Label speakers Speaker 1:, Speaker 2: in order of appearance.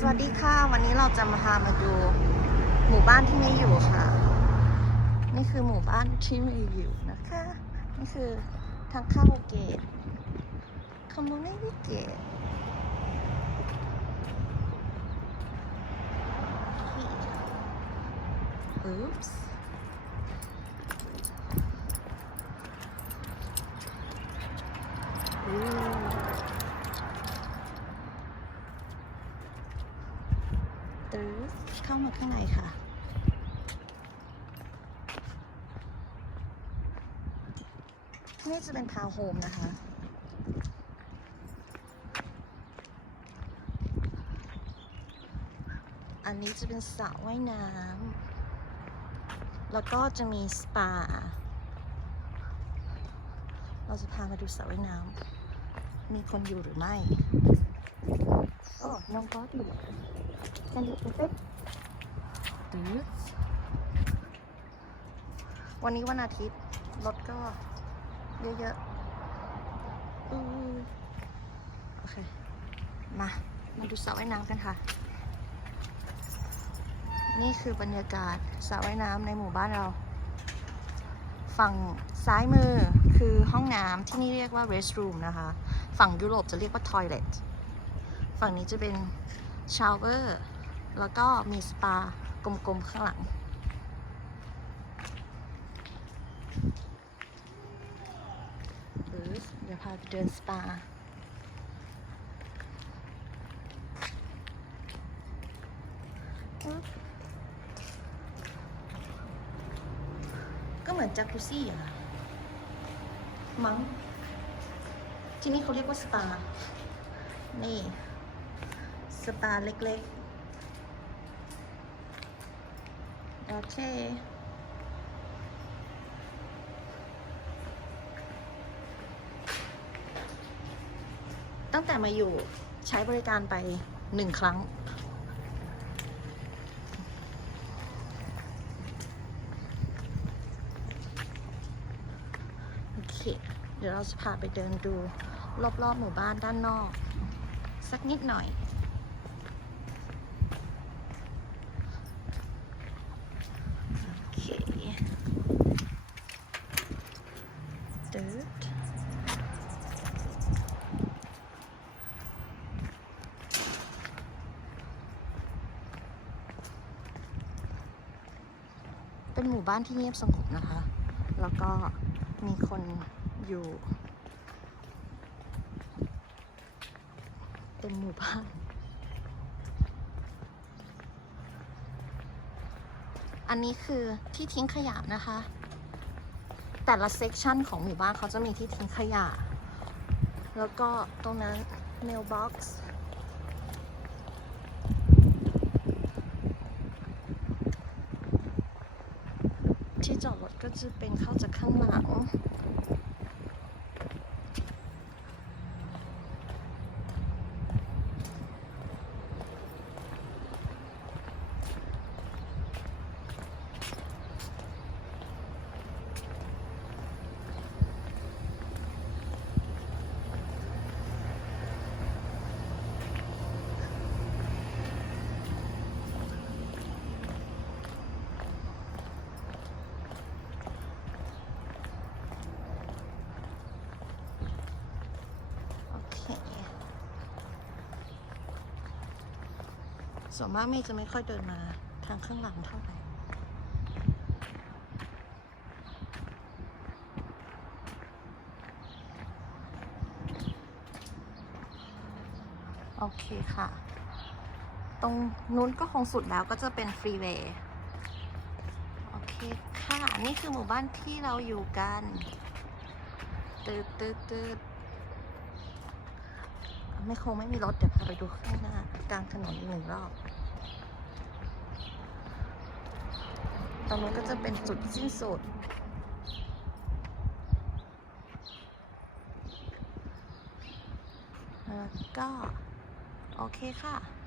Speaker 1: สวัสดีค่ะ วันนี้เราจะมาพามาดู หมู่บ้านที่ไม่อยู่ค่ะ นี่คือหมู่บ้านที่ไม่อยู่นะคะ นี่คือทางเข้าเกตคอมมูนิตี้เกตอุ๊ปส์อู้ ตึ๊ดเข้ามาข้างในค่ะ นี่จะเป็นทาวน์โฮมนะคะ อันนี้จะเป็นสระว่ายน้ำ แล้วก็จะมีสปา เราจะพามาดูสระว่ายน้ำ มีคนอยู่หรือไม่โอ้น้องก็อยู่กันอยู่เป็นเป๊ะตืดวันนี้วันอาทิตย์ รถก็เยอะๆอือโอเค มา มาดูสระว่ายน้ำกันค่ะ นี่คือบรรยากาศสระว่ายน้ำในหมู่บ้านเรา ฝั่งซ้ายมือคือห้องน้ำที่นี่เรียกว่า restroom นะคะ ฝั่งยุโรปจะเรียกว่า toilet ฝั่งนี้จะเป็น shower แล้วก็มีสปากลมๆข้างหลัง เดี๋ยวพาไปเดินสปาก็เหมือนจากุซี่อะมั้ง ที่นี่เขาเรียกว่าสปานี่สปาเล็กๆ โอเค ตั้งแต่มาอยู่ใช้บริการไปหนึ่งครั้ง โอเค เดี๋ยวเราจะพาไปเดินดูรอบๆหมู่บ้านด้านนอก สักนิดหน่อย โอเคตืดเป็นหมู่บ้านที่เงียบสงบนะคะ แล้วก็มีคน อยู่เต็มหมู่บ้านอันนี้คือที่ทิ้งขยะนะคะ แต่ละเซกชันของหมู่บ้านเขาจะมีที่ทิ้งขยะ แล้วก็ตรงนั้น mailbox ที่จอดรถก็จะเป็นเข้าจากข้างหลัง โอเค ส่วนมากเมย์จะไม่ค่อยเดินมาทางข้างหลังเท่าไหร่โอเคค่ะ ตรงนู้นก็คงสุดแล้วก็จะเป็นฟรีเวย์โอเคค่ะ นี่คือหมู่บ้านที่เราอยู่กันตืดตืดตืดไม่คงไม่มีรถ เดี๋ยวพาไปดูข้างหน้ากลางถนนอีกหนึ่งรอบ ตรงนู้นก็จะเป็นจุดสิ้นสุด แล้วก็ โอเคค่ะ